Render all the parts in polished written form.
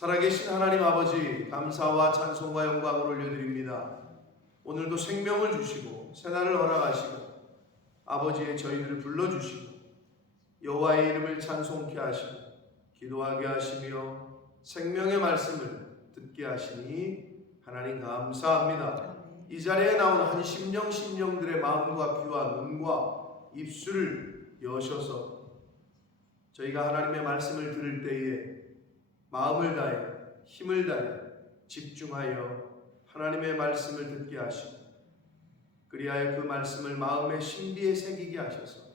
살아계신 하나님 아버지, 감사와 찬송과 영광을 올려드립니다. 오늘도 생명을 주시고 새날을 허락하시고 아버지의 저희들을 불러주시고 여호와의 이름을 찬송케 하시고 기도하게 하시며 생명의 말씀을 듣게 하시니 하나님 감사합니다. 이 자리에 나온 한 심령들의 마음과 귀와 눈과 입술을 여셔서 저희가 하나님의 말씀을 들을 때에 마음을 다해 힘을 다해 집중하여 하나님의 말씀을 듣게 하시고 그리하여 그 말씀을 마음의 신비에 새기게 하셔서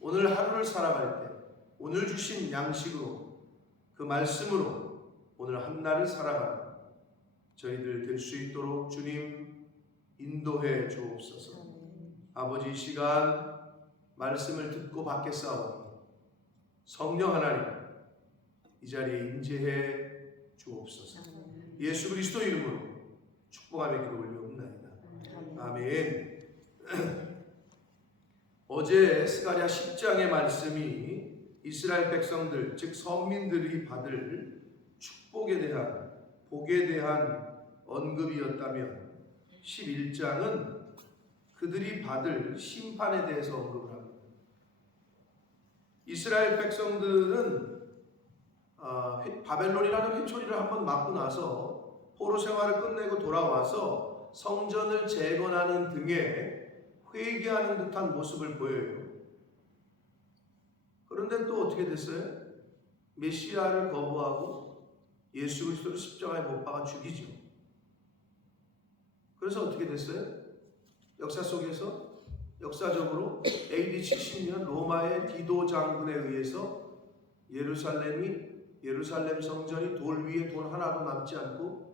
오늘 하루를 살아갈 때 오늘 주신 양식으로 그 말씀으로 오늘 한날을 살아가는 저희들 될 수 있도록 주님 인도해 주옵소서. 아버지, 이 시간 말씀을 듣고 받게 싸우니 성령 하나님 이 자리에 임재해 주옵소서. 예수 그리스도 이름으로 축복하며 기도 올려옵나이다. 아멘. 어제 스가랴 10장의 말씀이 이스라엘 백성들 즉 선민들이 받을 축복에 대한 복에 대한 언급이었다면 11장은 그들이 받을 심판에 대해서 언급을 합니다. 이스라엘 백성들은 바벨론이라는 회초리를 한번 맞고 나서 포로 생활을 끝내고 돌아와서 성전을 재건하는 등의 회개하는 듯한 모습을 보여요. 그런데 또 어떻게 됐어요? 메시아를 거부하고 예수 그리스도를 십자가에 못 박아 죽이죠. 그래서 어떻게 됐어요? 역사 속에서 역사적으로 AD 70년 로마의 디도 장군에 의해서 예루살렘 성전이 돌 위에 돌 하나도 남지 않고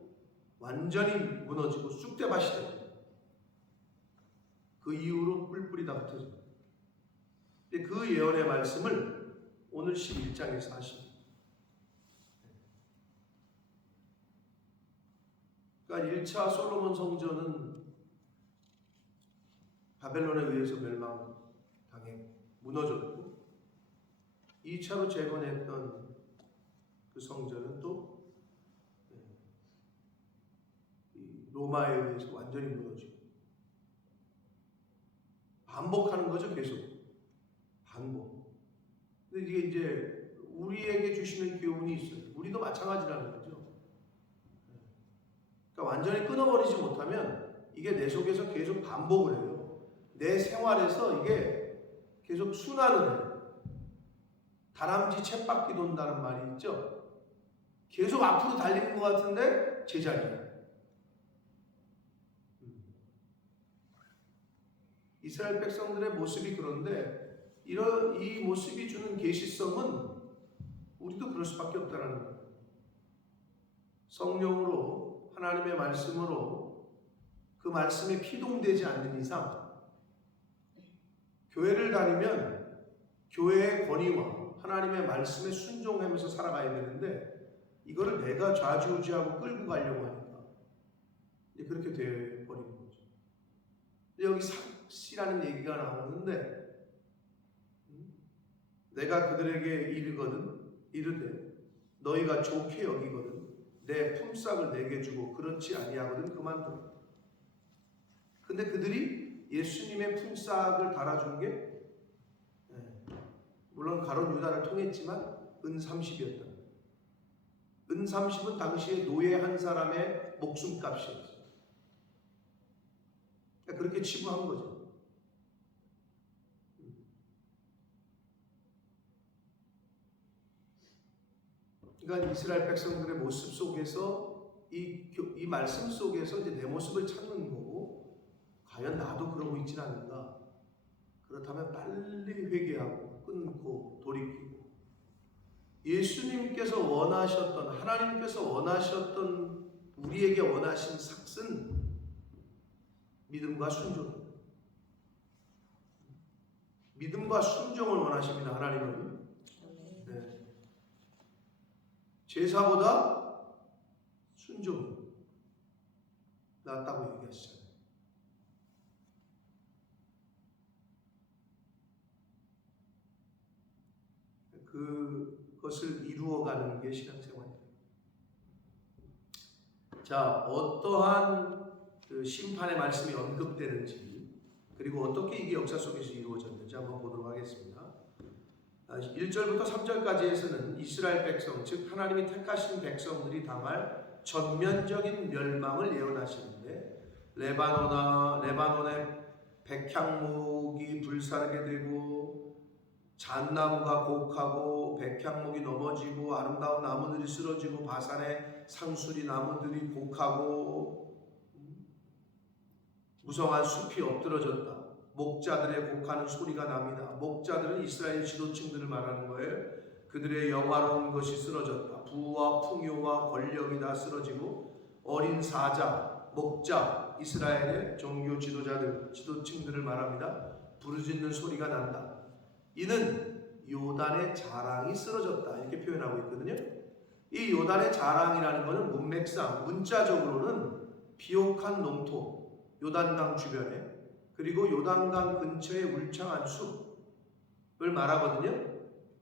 완전히 무너지고 쑥대밭이 됩니다. 그 이후로 뿔뿔이 다 흩어집니다. 그 예언의 말씀을 오늘 11장에서 하십니다. 그러니까 1차 솔로몬 성전은 바벨론에 의해서 멸망당해 무너졌고 2차로 재건했던 그 성전은 또 로마에 의해서 완전히 무너지고 반복하는 거죠. 계속 반복. 근데 이게 이제 우리에게 주시는 교훈이 있어요. 우리도 마찬가지라는 거죠. 그러니까 완전히 끊어버리지 못하면 이게 내 속에서 계속 반복을 해요. 내 생활에서 이게 계속 순환을 해요. 다람쥐 쳇바퀴 돈다는 말이 있죠. 계속 앞으로 달리는 것 같은데 제자리에. 이스라엘 백성들의 모습이 그런데 이 모습이 주는 계시성은 우리도 그럴 수밖에 없다는 거예요. 성령으로 하나님의 말씀으로 그 말씀에 피동되지 않는 이상 교회를 다니면 교회의 권위와 하나님의 말씀에 순종하면서 살아가야 되는데 이거를 내가 좌지우지하고 끌고 가려고 하니까 이제 그렇게 되어버리는 거죠. 여기 삭시라는 얘기가 나오는데 내가 그들에게 이르되 너희가 좋게 여기거든 내 품삯을 내게 주고 그렇지 아니하거든 그만둬. 근데 그들이 예수님의 품삯을 달아준 게 물론 가룟 유다를 통했지만 은 30이었다. 은 30은 당시에 노예 한 사람의 목숨값이었어요. 그러니까 그렇게 치부한 거죠. 그러니까 이스라엘 백성들의 모습 속에서 이 말씀 속에서 이제 내 모습을 찾는 거고 과연 나도 그러고 있진 않은가? 그렇다면 빨리 회개하고 끊고 돌이키고 예수님께서 원하셨던 하나님께서 원하셨던 우리에게 원하신 삭은 믿음과 순종. 믿음과 순종을 원하십니다. 하나님은. 네. 제사보다 순종이 낫다고 얘기했어요. 그것을 이루어가는 게 신앙생활이에요. 자, 어떠한 그 심판의 말씀이 언급되는지, 그리고 어떻게 이게 역사 속에서 이루어졌는지 한번 보도록 하겠습니다. 1절부터 3절까지에서는 이스라엘 백성, 즉 하나님이 택하신 백성들이 당할 전면적인 멸망을 예언하시는데, 레바논의 백향목이 불사르게 되고 잣나무가 곡하고 백향목이 넘어지고 아름다운 나무들이 쓰러지고 바산의 상수리 나무들이 곡하고 무성한 숲이 엎드러졌다. 목자들의 곡하는 소리가 납니다. 목자들은 이스라엘 지도층들을 말하는 거예요. 그들의 영화로운 것이 쓰러졌다. 부와 풍요와 권력이 다 쓰러지고 어린 사자, 목자, 이스라엘의 종교 지도자들, 지도층들을 말합니다. 부르짖는 소리가 난다. 이는 요단의 자랑이 쓰러졌다. 이렇게 표현하고 있거든요. 이 요단의 자랑이라는 것은 문맥상, 문자적으로는 비옥한 농토, 요단강 주변에, 그리고 요단강 근처의 울창한 숲을 말하거든요.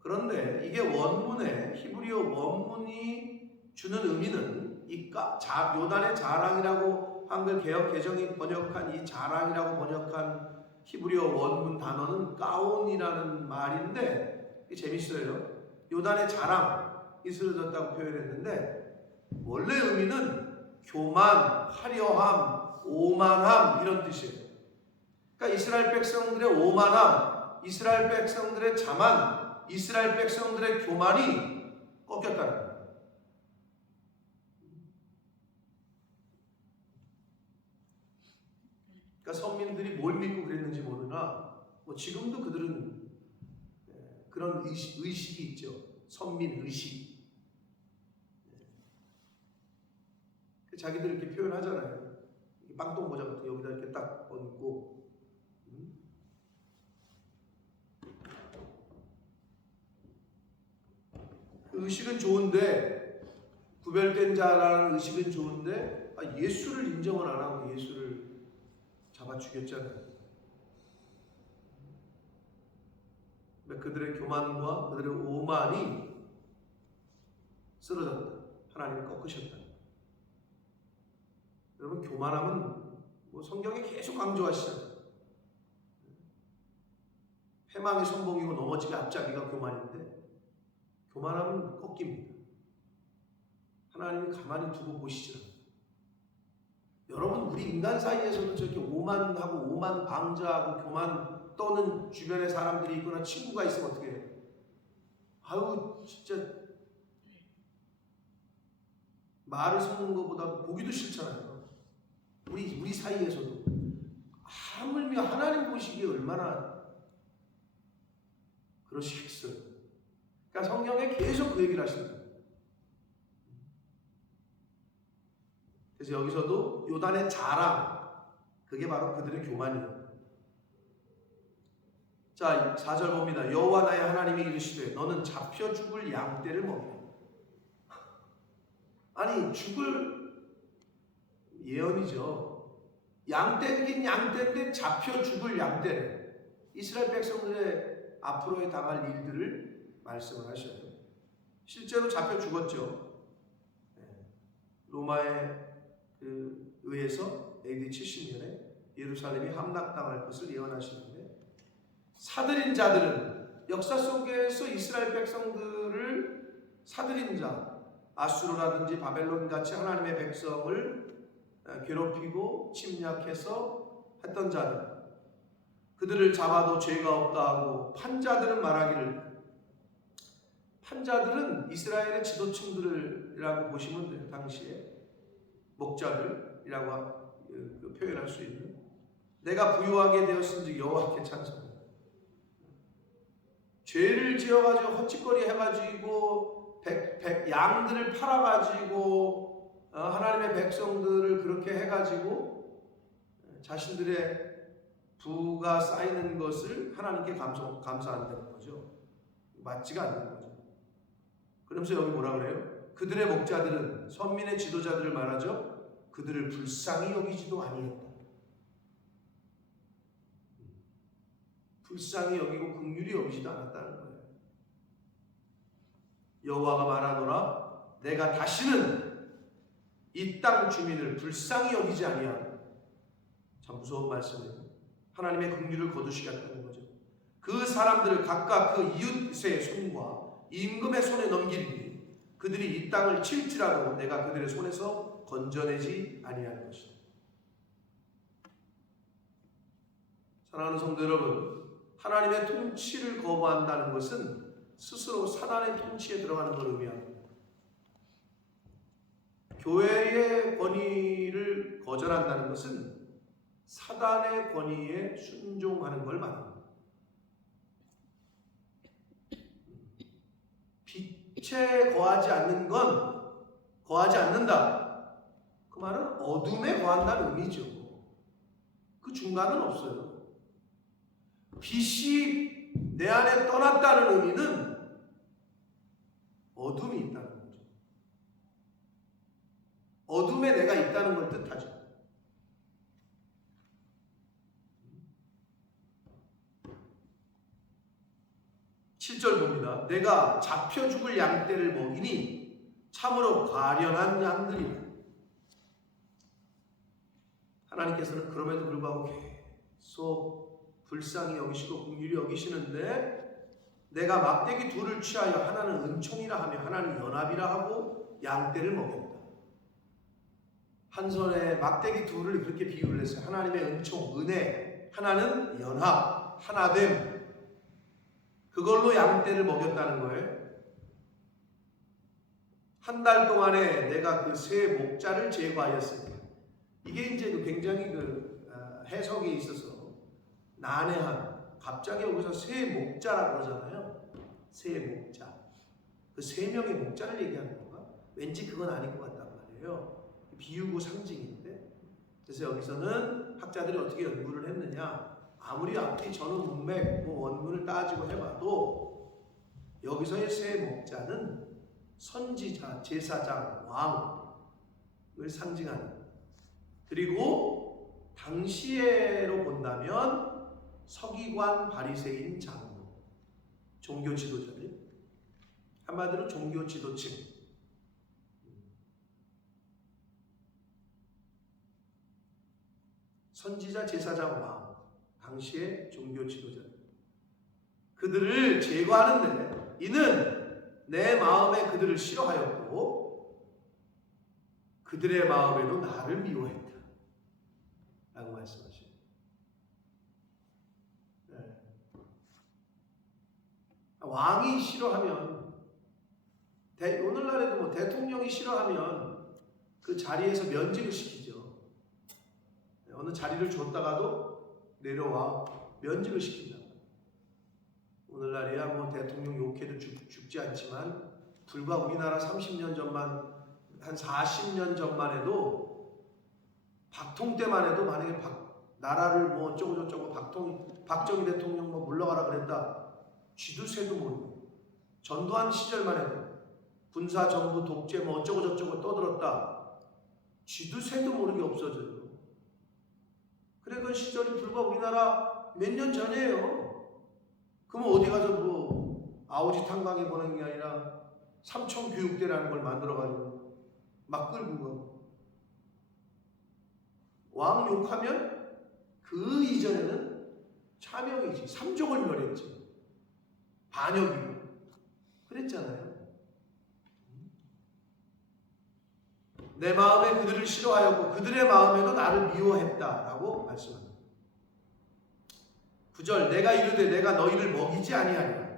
그런데 이게 원문에, 히브리어 원문이 주는 의미는 이 요단의 자랑이라고 한글 개역 개정이 번역한 이 자랑이라고 번역한 히브리어 원문 단어는 가온이라는 말인데, 이게 재밌어요. 요단의 자랑이 쓰러졌다고 표현했는데 원래 의미는 교만, 화려함, 오만함 이런 뜻이에요. 그러니까 이스라엘 백성들의 오만함, 이스라엘 백성들의 자만, 이스라엘 백성들의 교만이 꺾였다는 거예요. 그러니까 선민들이 뭘 믿고 그랬는지 모르나 뭐 지금도 그들은 그런 의식이 있죠. 선민 의식. 자기들 이렇게 표현하잖아요. 빵똥 모자 같은 여기다 이렇게 딱 얹고, 그 의식은 좋은데, 구별된 자라는 의식은 좋은데 예수를 인정을 안 하고 예수를 잡아 죽였잖아요. 그들의 교만과 그들의 오만이 쓰러졌다. 하나님을 꺾으셨다. 여러분, 교만함은 뭐 성경에 계속 강조하시잖아요. 패망이 선봉이고 넘어지기 앞잡이가 교만인데, 교만함은 꺾입니다. 하나님이 가만히 두고 보시지 않아요. 여러분, 우리 인간 사이에서도 저렇게 오만하고 오만 방자하고 교만 떠는 주변에 사람들이 있거나 친구가 있으면 어떻게 해요? 아유, 진짜 말을 섞는 것보다 보기도 싫잖아요. 우리 사이에서도. 하물며 하나님 보시기에 얼마나 그러시겠어요. 그러니까 성경에 계속 그 얘기를 하시는 거예요. 그래서 여기서도 요단의 자랑, 그게 바로 그들의 교만이에요. 자, 4절 봅니다. 여호와 나의 하나님이 이르시되 너는 잡혀 죽을 양떼를 먹이라. 아니, 죽을 예언이죠. 양떼긴 양떼인데 잡혀 죽을 양떼래. 이스라엘 백성들의 앞으로의 당할 일들을 말씀을 하셔요. 실제로 잡혀 죽었죠. 로마에 의해서 AD 70년에 예루살렘이 함락당할 것을 예언하시는데, 사들인 자들은 역사 속에서 이스라엘 백성들을 사들인 자, 아수르라든지 바벨론 같이 하나님의 백성을 괴롭히고 침략해서 했던 자들, 그들을 잡아도 죄가 없다 하고 판자들은 말하기를, 판자들은 이스라엘의 지도층들이라고 보시면 돼요. 당시에 목자들이라고 표현할 수 있는, 내가 부유하게 되었은지 여호와께 찬송해. 죄를 지어가지고 헛짓거리 해가지고 양들을 팔아가지고 하나님의 백성들을 그렇게 해가지고 자신들의 부가 쌓이는 것을 하나님께 감사한다는 거죠. 맞지가 않는 거죠. 그러면서 여기 뭐라 그래요? 그들의 목자들은, 선민의 지도자들을 말하죠. 그들을 불쌍히 여기지도 아니했다. 불쌍히 여기고 긍휼히 여기지도 않았다는 거예요. 여호와가 말하노라, 내가 다시는 이 땅 주민을 불쌍히 여기지 아니하고. 참 무서운 말씀이에요. 하나님의 긍휼을 거두시겠다는 거죠. 그 사람들을 각각 그 이웃의 손과 임금의 손에 넘기니 그들이 이 땅을 칠지라도 내가 그들의 손에서 건져내지 아니하는 것이다. 사랑하는 성도 여러분, 하나님의 통치를 거부한다는 것은 스스로 사단의 통치에 들어가는 걸 의미합니다. 교회의 권위를 거절한다는 것은 사단의 권위에 순종하는 걸 말합니다. 빛에 거하지 않는 건 거하지 않는다. 그 말은 어둠에 거한다는 의미죠. 그 중간은 없어요. 빛이 내 안에 떠났다는 의미는 어둠이 있다는 거죠. 어둠에 내가 있다는 걸 뜻하죠. 7절 봅니다. 내가 잡혀 죽을 양떼를 먹이니 참으로 가련한 양들이라. 하나님께서는 그럼에도 불구하고 계속 불쌍히 여기시고 긍휼히 여기시는데 내가 막대기 둘을 취하여 하나는 은총이라 하며 하나는 연합이라 하고 양떼를 먹였다. 한 손에 막대기 둘을 그렇게 비유를 했어요. 하나님의 은총, 은혜, 하나는 연합, 하나됨. 그걸로 양떼를 먹였다는 거예요. 한 달 동안에 내가 그 새 목자를 제거하였으니 이게 이제 굉장히 해석에 있어서 난해한, 갑자기 여기서 새 목자라고 그러잖아요. 새 목자. 그 세 명의 목자를 얘기하는 건가? 왠지 그건 아닌 것 같단 말이에요. 비유고 상징인데. 그래서 여기서는 학자들이 어떻게 연구를 했느냐? 아무리 앞뒤 전후 문맥 원문을 따지고 해봐도 여기서의 세 목자는 선지자, 제사장, 왕을 상징하는, 그리고 당시에로 본다면 서기관, 바리새인, 장로, 종교 지도자들, 한마디로 종교 지도층. 선지자, 제사장, 왕, 당시의 종교 지도자들, 그들을 제거하는데 이는 내 마음에 그들을 싫어하였고 그들의 마음에도 나를 미워했다 라고 말씀하십니다. 네. 왕이 싫어하면, 오늘날에도 대통령이 싫어하면 그 자리에서 면직을 시키죠. 어느 자리를 줬다가도 내려와 면직을 시킨다. 오늘날이야 대통령 욕해도 죽지 않지만 불과 우리나라 30년 전만, 한 40년 전만 해도 박통 때만 해도 만약에 나라를 어쩌고저쩌고 박정희 대통령 물러가라 그랬다. 쥐도 새도 모르고, 전두환 시절만 해도 군사 정부 독재 어쩌고저쩌고 떠들었다. 쥐도 새도 모르게 없어져요. 그랬던 시절이 불과 우리나라 몇 년 전이에요. 그럼 어디 가서 아오지 탄광에 보낸 게 아니라 삼천 교육대라는 걸 만들어가지고 막 끌고 가고, 왕 욕하면 그 이전에는 차명이지, 삼족을 멸했지, 반역이고 그랬잖아요. 내 마음에 그들을 싫어하였고 그들의 마음에도 나를 미워했다라고 말씀합니다. 9절 내가 이르되 내가 너희를 먹이지 아니하리라.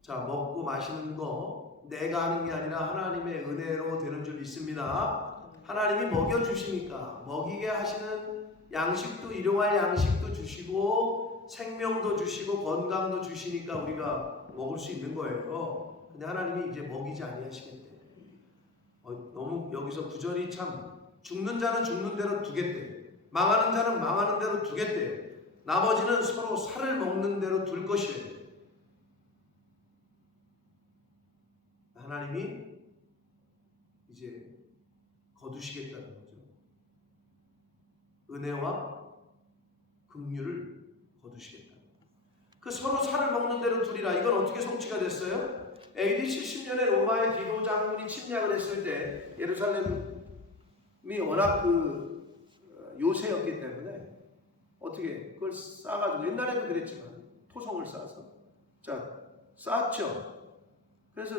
자, 먹고 마시는 거 내가 하는 게 아니라 하나님의 은혜로 되는 줄 믿습니다. 하나님이 먹여주시니까, 먹이게 하시는 양식도, 일용할 양식도 주시고 생명도 주시고 건강도 주시니까 우리가 먹을 수 있는 거예요. 근데 하나님이 이제 먹이지 아니하시겠대. 너무 여기서 9절이 참, 죽는 자는 죽는 대로 두겠대, 망하는 자는 망하는 대로 두겠대, 나머지는 서로 살을 먹는 대로 둘 것이에요. 하나님이 이제 거두시겠다는 거죠. 은혜와 긍휼을 거두시겠다. 그 서로 살을 먹는 대로 두리라. 이건 어떻게 성취가 됐어요? AD 70년에 로마의 디도 장군이 침략을 했을 때 예루살렘이 워낙 요새였기 때문에 어떻게 그걸 쌓아가지고, 옛날에도 그랬지만 토성을 쌓아서 쌓았죠. 그래서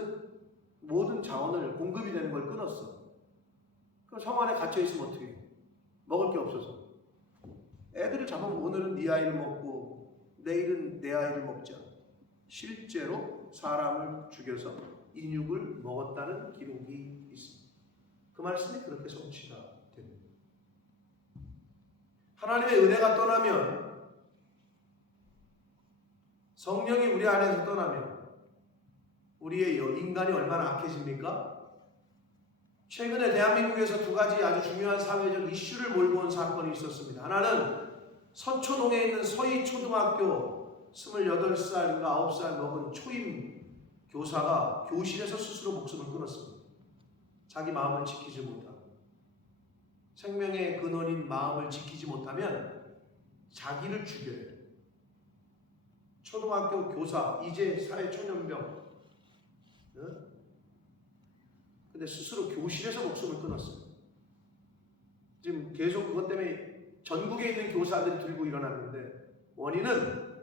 모든 자원을, 공급이 되는 걸 끊었어. 그럼 성 안에 갇혀 있으면 어떻게 해? 먹을 게 없어서 애들을 잡으면 오늘은 네 아이를 먹고 내일은 내 아이를 먹자. 실제로 사람을 죽여서 인육을 먹었다는 기록이 있습니다. 그 말씀이 그렇게 성취가 됩니다. 하나님의 은혜가 떠나면, 성령이 우리 안에서 떠나면 우리의 인간이 얼마나 악해집니까? 최근에 대한민국에서 두 가지 아주 중요한 사회적 이슈를 몰고 온 사건이 있었습니다. 하나는 서초동에 있는 서희초등학교 28살인가 9살 먹은 초임 교사가 교실에서 스스로 목숨을 끊었습니다. 자기 마음을 지키지 못하고, 생명의 근원인 마음을 지키지 못하면 자기를 죽여야 해요. 초등학교 교사, 이제 사회 초년병. 근데 스스로 교실에서 목숨을 끊었어요. 지금 계속 그것 때문에 전국에 있는 교사들이 들고 일어났는데, 원인은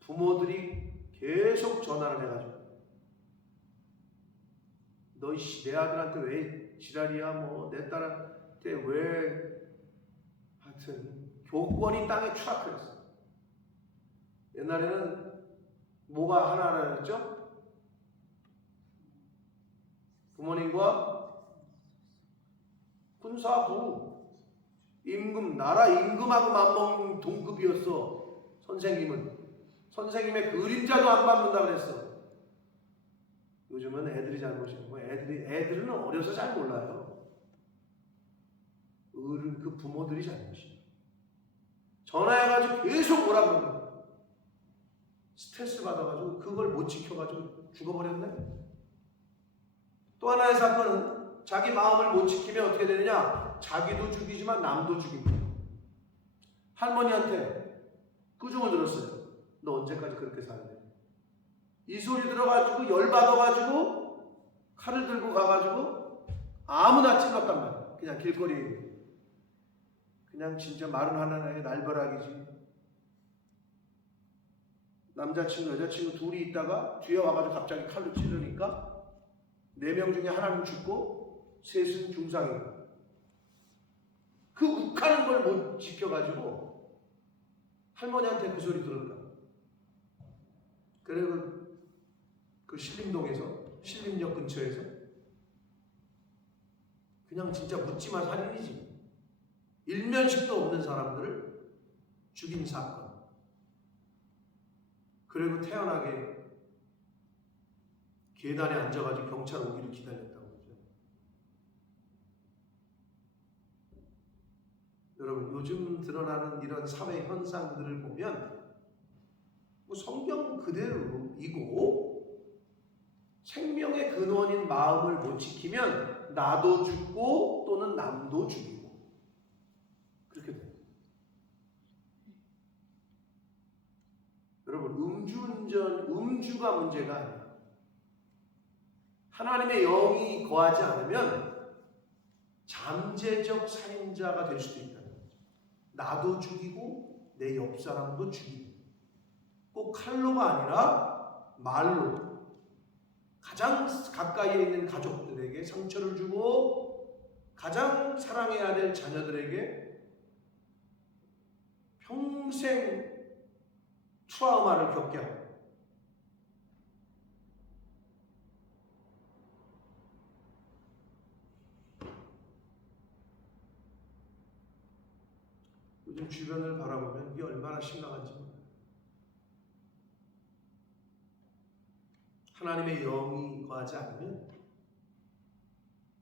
부모들이 계속 전화를 해가지고 너 내 아들한테 왜 지랄이야, 뭐 내 딸한테 왜, 하여튼 교권이 땅에 추락했어. 옛날에는 뭐가 하나라 그랬죠? 부모님과 군사부, 임금, 나라 임금하고 맞먹는 동급이었어. 선생님의 그림자도 안 받는다 그랬어. 요즘은 애들이 잘못이고, 애들은 어려서 잘 몰라요. 그 부모들이 잘못이야. 전화해가지고 계속 뭐라 그러는 거야. 스트레스 받아가지고 그걸 못 지켜가지고 죽어버렸네. 또 하나의 사건은 자기 마음을 못 지키면 어떻게 되느냐? 자기도 죽이지만 남도 죽입니다. 할머니한테 꾸중을 들었어요. 너 언제까지 그렇게 살래? 이 소리 들어가지고 열받아가지고 칼을 들고 가가지고 아무나 찔렀단 말이야. 그냥 길거리에. 그냥 진짜 말은 하나의 날벼락이지. 남자친구, 여자친구 둘이 있다가 뒤에 와가지고 갑자기 칼로 찌르니까 4명 중에 하나는 죽고 셋은 중상이에요. 그 욱하는 걸 못 지켜가지고 할머니한테 그 소리 들었다. 그리고 그 신림역 근처에서 그냥 진짜 묻지마 살인이지. 일면식도 없는 사람들을 죽인 사건. 그리고 태연하게 계단에 앉아가지고 경찰 오기를 기다렸다고 그러죠. 여러분, 요즘 드러나는 이런 사회 현상들을 보면 뭐 성경 그대로이고, 생명의 근원인 마음을 못 지키면 나도 죽고 또는 남도 죽이고 그렇게 돼요. 여러분, 음주가 문제가 아니에요. 하나님의 영이 거하지 않으면 잠재적 살인자가 될 수도 있다는 거죠. 나도 죽이고 내 옆 사람도 죽이고, 꼭 칼로가 아니라 말로 가장 가까이에 있는 가족들에게 상처를 주고, 가장 사랑해야 될 자녀들에게 평생 트라우마를 겪게 하고, 요즘 주변을 바라보면 이게 얼마나 심각한지 몰라요. 하나님의 영이 거하지 않으면,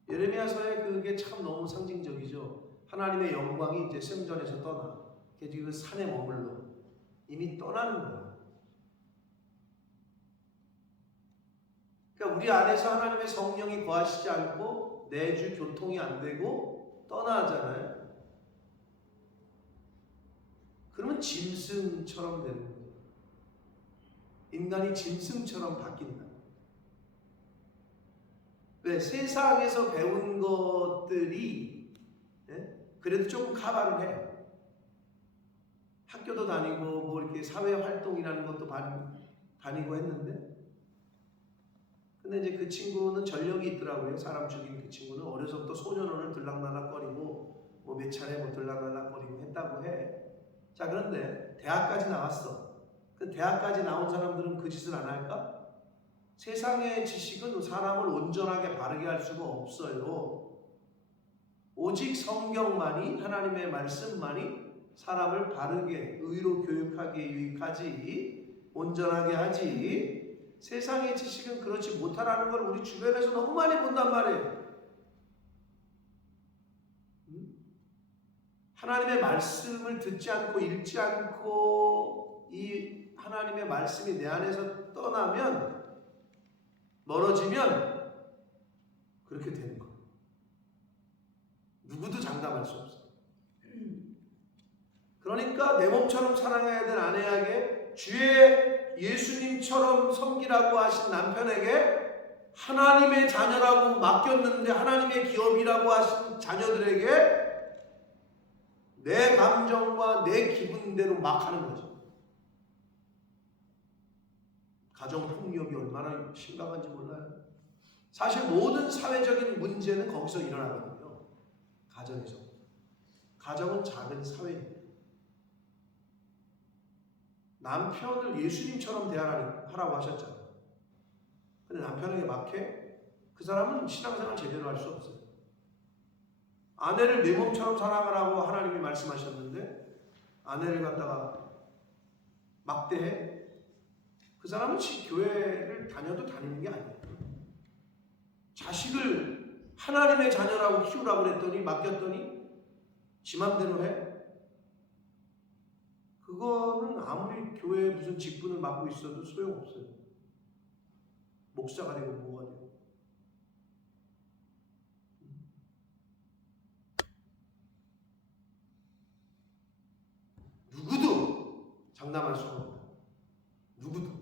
예레미야서에 그게 참 너무 상징적이죠. 하나님의 영광이 이제 생전에서 떠나 그 산에 머물러 이미 떠나는 거예요. 그러니까 우리 안에서 하나님의 성령이 거하시지 않고 내주 교통이 안 되고 떠나잖아요. 그러면 짐승처럼 되는 거예요. 인간이 짐승처럼 바뀐다. 왜? 세상에서 배운 것들이 그래도 조금 커버를 해. 학교도 다니고 뭐 이렇게 사회 활동이라는 것도 다니고 했는데, 근데 이제 그 친구는 전력이 있더라고요. 사람 죽인 그 친구는 어려서부터 소년원을 들락날락거리고 뭐 몇 차례 뭐 들락날락거리고 했다고 해. 자, 그런데 대학까지 나왔어. 그 대학까지 나온 사람들은 그 짓을 안 할까? 세상의 지식은 사람을 온전하게 바르게 할 수가 없어요. 오직 성경만이, 하나님의 말씀만이 사람을 바르게 의로 교육하기에 유익하지, 온전하게 하지, 세상의 지식은 그렇지 못하라는 걸 우리 주변에서 너무 많이 본단 말이에요. 하나님의 말씀을 듣지 않고 읽지 않고 이 하나님의 말씀이 내 안에서 떠나면, 멀어지면 그렇게 되는 거예요. 누구도 장담할 수 없어요. 그러니까 내 몸처럼 사랑해야 될 아내에게, 주의 예수님처럼 섬기라고 하신 남편에게, 하나님의 자녀라고 맡겼는데 하나님의 기업이라고 하신 자녀들에게 내 감정과 내 기분대로 막 하는 거죠. 가정폭력이 얼마나 심각한지 몰라요. 사실 모든 사회적인 문제는 거기서 일어나거든요. 가정에서. 가정은 작은 사회입니다. 남편을 예수님처럼 대하라고 하셨잖아요. 근데 남편에게 막해? 그 사람은 신앙생활 제대로 할 수 없어요. 아내를 내 몸처럼 사랑하라고 하나님이 말씀하셨는데 아내를 갖다가 막대해? 그 사람은 교회를 다녀도 다니는 게 아니에요. 자식을 하나님의 자녀라고 키우라고 그랬더니, 맡겼더니 지 맘대로 해? 그거는 아무리 교회에 무슨 직분을 맡고 있어도 소용없어요. 목사가 되고 뭐가 되고. 누구도 장담할 수가 없다. 누구도.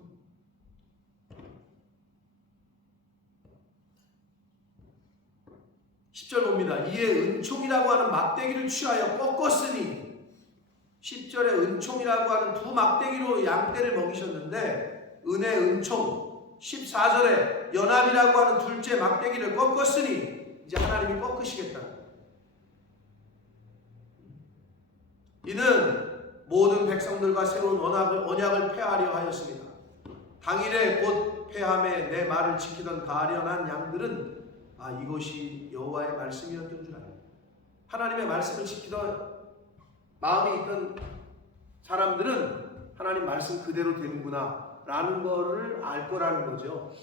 10절 봅니다. 이에 은총이라고 하는 막대기를 취하여 꺾었으니, 10절에 은총이라고 하는 두 막대기로 양떼를 먹이셨는데 은혜, 은총. 14절에 연합이라고 하는 둘째 막대기를 꺾었으니 이제 하나님이 꺾으시겠다. 이는 모든 백성들과 새로운 언약을 폐하려 하였습니다. 당일에 곧 폐함에 내 말을 지키던 가련한 양들은 이것이 여호와의 말씀이었던 줄 알아요. 하나님의 말씀을 지키던 마음이 있던 사람들은 하나님 말씀 그대로 되는구나 라는 거를 알 거라는 거죠.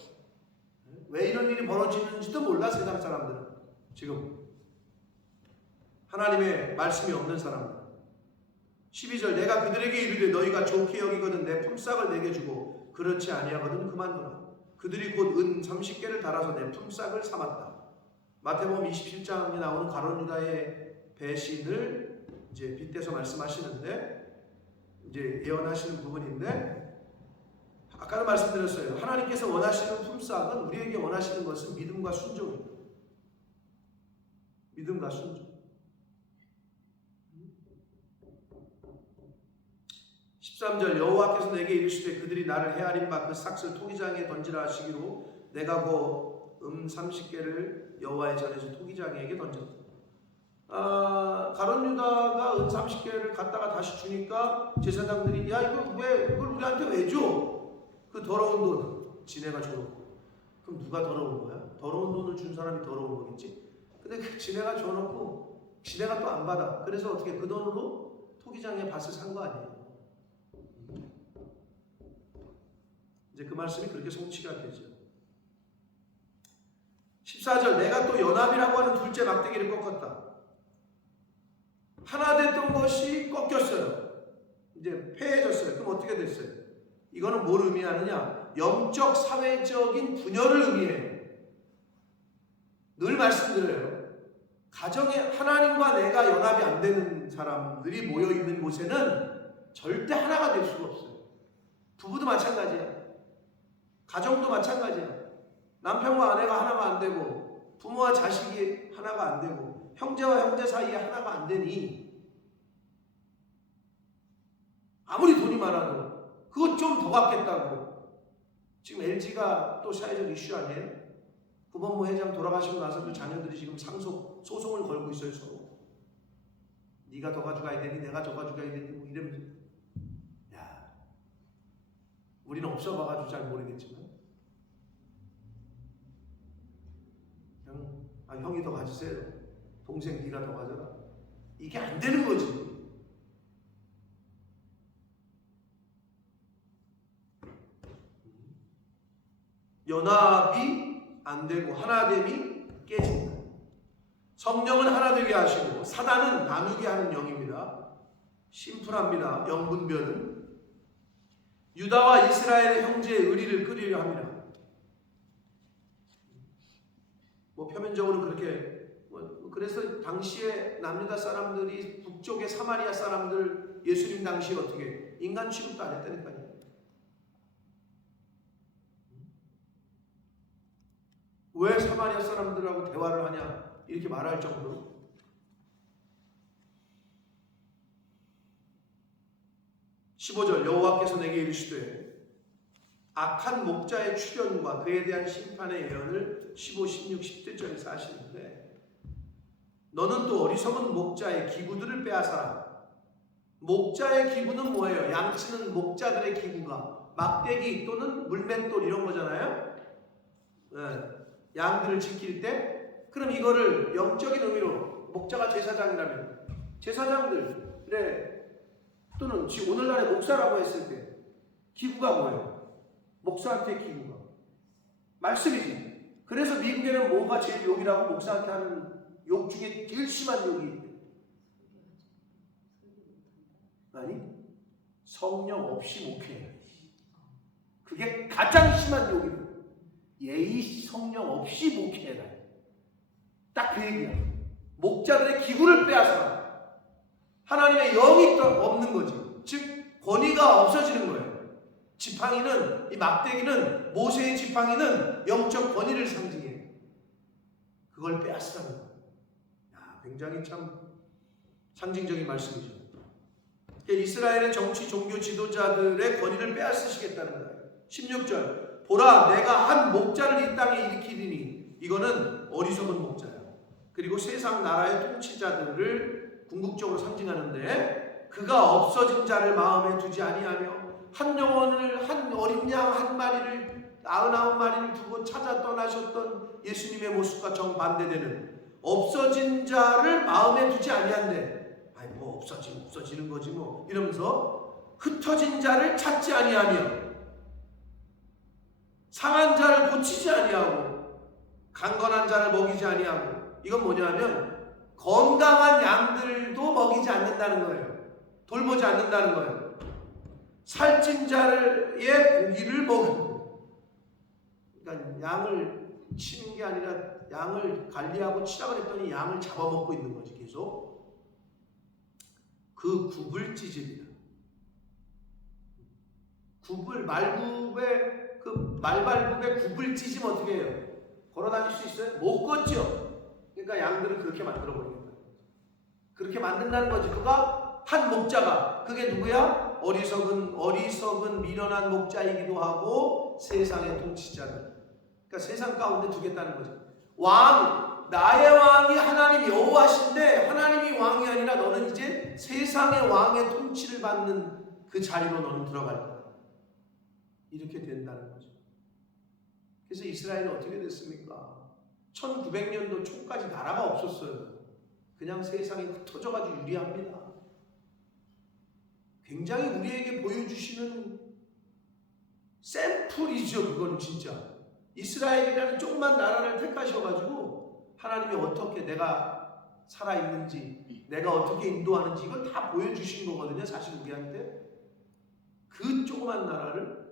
왜 이런 일이 벌어지는지도 몰라. 세상 사람들은 지금 하나님의 말씀이 없는 사람들. 12절 내가 그들에게 이르되 너희가 좋게 여기거든 내 품삯을 내게 주고 그렇지 아니하거든 그만두라. 그들이 곧 은 30개를 달아서 내 품삯을 삼았다. 마태복음 27장에 나오는 가룟 유다의 배신을 이제 빗대서 말씀하시는데, 이제 예언하시는 부분인데, 아까도 말씀드렸어요. 하나님께서 원하시는 품삯은, 우리에게 원하시는 것은 믿음과 순종입니다. 믿음과 순종. 13절 여호와께서 내게 이르시되 그들이 나를 헤아린 바 그 삭슬 토기장에 던지라 하시기로 내가 그 30개를 여호와의 전에서 토기장에게 던졌다. 가룟 유다가 30개를 갖다가 다시 주니까 제사장들이 야 이걸 우리한테 왜 줘? 그 더러운 돈 지네가 줘놓고. 그럼 누가 더러운 거야? 더러운 돈을 준 사람이 더러운 거겠지. 근데 그 지네가 줘놓고 지네가 또 안 받아. 그래서 어떻게 그 돈으로 토기장의 밭을 산 거 아니에요. 이제 그 말씀이 그렇게 성취가 되죠. 14절 내가 또 연합이라고 하는 둘째 막대기를 꺾었다. 하나 됐던 것이 꺾였어요. 이제 폐해졌어요. 그럼 어떻게 됐어요? 이거는 뭘 의미하느냐? 영적 사회적인 분열을 의미해요. 늘 말씀드려요. 가정에 하나님과 내가 연합이 안 되는 사람들이 모여있는 곳에는 절대 하나가 될 수가 없어요. 부부도 마찬가지야. 가정도 마찬가지야. 남편과 아내가 하나가 안 되고 부모와 자식이 하나가 안 되고 형제와 형제 사이에 하나가 안 되니 아무리 돈이 많아도 그것 좀 더 갖겠다고. 지금 LG가 또 사회적 이슈 아니에요? 구본모 회장 돌아가시고 나서도 자녀들이 지금 소송을 걸고 있어요. 서로. 네가 더 가져가야 되니 내가 더 가져가야 되니 뭐 이러면서. 야, 우리는 없어봐가지고 잘 모르겠지만 그냥 형이 더 가지세요. 동생 네가 더 가져라. 이게 안 되는 거지. 연합이 안 되고 하나됨이 깨진다. 성령은 하나 되게 하시고 사단은 나누게 하는 영입니다. 심플합니다. 영분별은 유다와 이스라엘의 형제의 의리를 끓이려 합니다. 뭐 표면적으로 그렇게 그래서 당시에 남유다 사람들이 북쪽의 사마리아 사람들 예수님 당시에 어떻게 인간 취급도 안 했다니까요. 왜 사마리아 사람들하고 대화를 하냐 이렇게 말할 정도로. 15절 여호와께서 내게 이르시되 악한 목자의 출현과 그에 대한 심판의 예언을 15, 16, 17절에서 하시는데 너는 또 어리석은 목자의 기구들을 빼앗아라. 목자의 기구는 뭐예요? 양치는 목자들의 기구가 막대기 또는 물맷돌 이런 거잖아요. 네. 양들을 지킬 때 그럼 이거를 영적인 의미로 목자가 제사장이라면 제사장들의 또는 오늘날의 목사라고 했을 때 기구가 뭐예요? 목사한테 기구가 말씀이지. 그래서 미국에는 뭐가 제일 욕이라고 목사한테 하는 욕 중에 제일 심한 욕이 있대. 아니 성령 없이 목회해라. 그게 가장 심한 욕이래. 예의 성령 없이 목회해라. 딱 그 얘기야. 목자들의 기구를 빼앗아라. 하나님의 영이 없는 거지. 즉 권위가 없어지는 거예요. 지팡이는 이 막대기는 모세의 지팡이는 영적 권위를 상징해. 그걸 빼앗으라는 거예요. 굉장히 참 상징적인 말씀이죠. 이스라엘의 정치 종교 지도자들의 권위를 빼앗으시겠다는 거예요. 16절 보라 내가 한 목자를 이 땅에 일으키리니 이거는 어리석은 목자야. 그리고 세상 나라의 통치자들을 궁극적으로 상징하는데 그가 없어진 자를 마음에 두지 아니하며 한 영혼을 한 어린 양 한 마리를 99마리를 두고 찾아 떠나셨던 예수님의 모습과 정반대되는 없어진 자를 마음에 두지 아니한대. 아니 뭐 없어지는 거지 뭐 이러면서 흩어진 자를 찾지 아니하며 상한 자를 고치지 아니하고 강건한 자를 먹이지 아니하고. 이건 뭐냐면 건강한 양들도 먹이지 않는다는 거예요. 돌보지 않는다는 거예요. 살찐 자의 고기를 먹고. 그러니까 양을 치는 게 아니라 양을 관리하고 치라고 했더니 양을 잡아먹고 있는 거지. 계속 그 굽을 찢으리라. 굽을 말굽에 그 말발굽에 굽을 찢으면 어떻게 해요? 걸어다닐 수 있어요? 못 걷죠. 그러니까 양들을 그렇게 만들어버리는 거예요. 그렇게 만든다는 거지. 그가 한 목자가 그게 누구야? 어리석은 미련한 목자이기도 하고 세상의 통치자들. 그러니까 세상 가운데 두겠다는 거죠. 나의 왕이 하나님 여호와신데 하나님이 왕이 아니라 너는 이제 세상의 왕의 통치를 받는 그 자리로 너는 들어갈 거야. 이렇게 된다는 거죠. 그래서 이스라엘은 어떻게 됐습니까? 1900년도 초까지 나라가 없었어요. 그냥 세상이 흩어져가지고 유리합니다. 굉장히 우리에게 보여주시는 샘플이죠. 그건 진짜 이스라엘이라는 조그만 나라를 택하셔가지고 하나님이 어떻게 내가 살아있는지 내가 어떻게 인도하는지 이걸 다 보여주신 거거든요. 사실 우리한테 그 조그만 나라를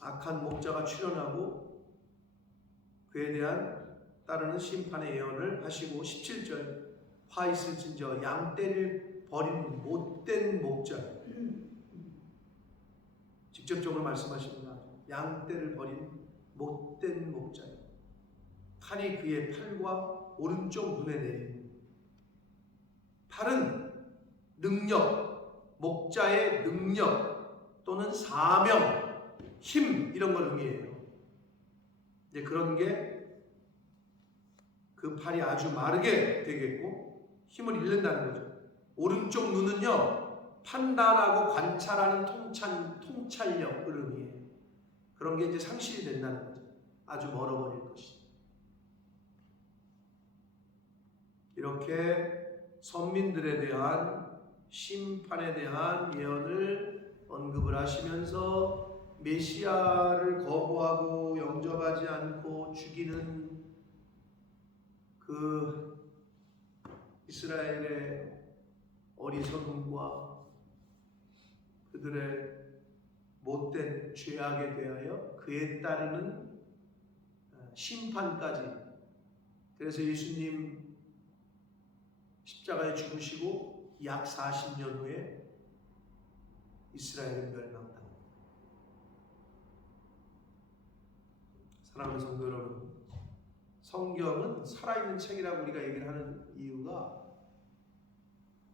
악한 목자가 출현하고 그에 대한 따르는 심판의 예언을 하시고 17절 화 있을진저 양떼를 버린 못된 목자. 직접적으로 말씀하십니다. 양떼를 버린 못된 목자요. 칼이 그의 팔과 오른쪽 눈에 내린. 팔은 능력, 목자의 능력 또는 사명, 힘 이런 걸 의미해요. 이제 그런 게 그 팔이 아주 마르게 되겠고 힘을 잃는다는 거죠. 오른쪽 눈은요, 판단하고 관찰하는 통찰력을 의미해요. 그런 게 이제 상실이 된다는 거죠. 아주 멀어버릴 것이. 이렇게 선민들에 대한 심판에 대한 예언을 언급을 하시면서 메시아를 거부하고 영접하지 않고 죽이는 그 이스라엘의 어리석음과 그들의 못된 죄악에 대하여 그에 따르는 심판까지. 그래서 예수님 십자가에 죽으시고 약 40년 후에 이스라엘은 멸망당합니다. 사랑하는 성도 여러분, 성경은 살아있는 책이라고 우리가 얘기를 하는 이유가,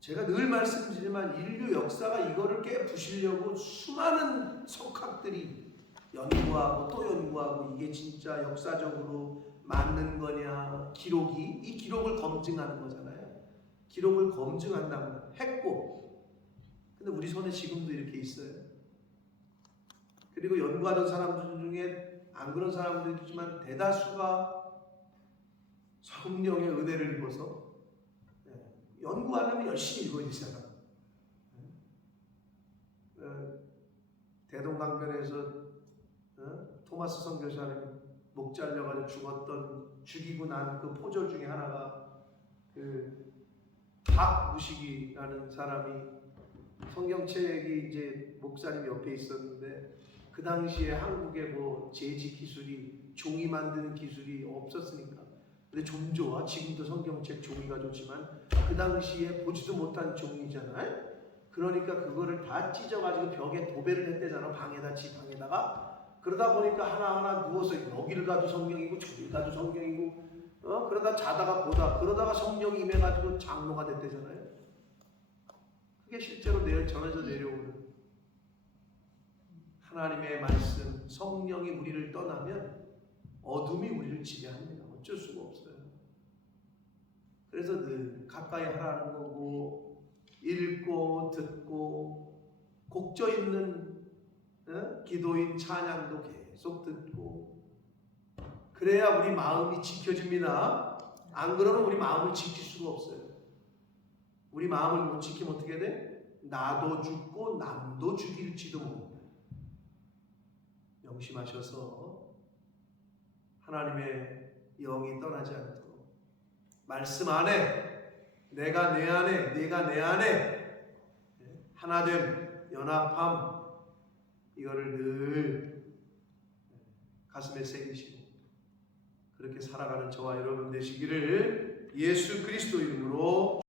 제가 늘 말씀드리지만 인류 역사가 이거를 깨부시려고 수많은 석학들이 연구하고 또 연구하고 이게 진짜 역사적으로 맞는 거냐, 이 기록을 검증하는 거잖아요. 기록을 검증한다고 했고, 근데 우리 손에 지금도 이렇게 있어요. 그리고 연구하던 사람들 중에 안 그런 사람들도 있지만 대다수가 성령의 은혜를 입어서 연구하려면 열심히 읽어야 되잖아. 대동강변에서 토마스 선교사는 목 잘려가지고 죽이고 난 그 포졸 중에 하나가 그 박무식이라는 사람이 성경책이 이제 목사님 옆에 있었는데, 그 당시에 한국에 뭐 제지 기술이, 종이 만드는 기술이 없었으니까. 근데 좀 좋아. 지금도 성경책 종이가 좋지만 그 당시에 보지도 못한 종이잖아요. 그러니까 그거를 다 찢어가지고 벽에 도배를 했대잖아. 방에다가. 그러다 보니까 하나하나 누워서 여기를 가도 성경이고 저기를 가도 성경이고, 그러다 자다가 그러다가 성령이 임해가지고 장로가 됐대잖아요. 그게 실제로 전해져 내려오는 하나님의 말씀, 성령이 우리를 떠나면 어둠이 우리를 지배합니다. 어쩔 수가 없어요. 그래서 늘 가까이 하라는 거고, 읽고 듣고, 곡조 있는 기도인 찬양도 계속 듣고, 그래야 우리 마음이 지켜집니다. 안 그러면 우리 마음을 지킬 수가 없어요. 우리 마음을 못 지키면 어떻게 돼? 나도 죽고 남도 죽일지도 모른다. 명심하셔서 하나님의 영이 떠나지 않도록, 말씀 안에, 내가 내 안에, 네가 내 안에 하나됨, 연합함, 이거를 늘 가슴에 새기시고 그렇게 살아가는 저와 여러분 되시기를 예수 그리스도 이름으로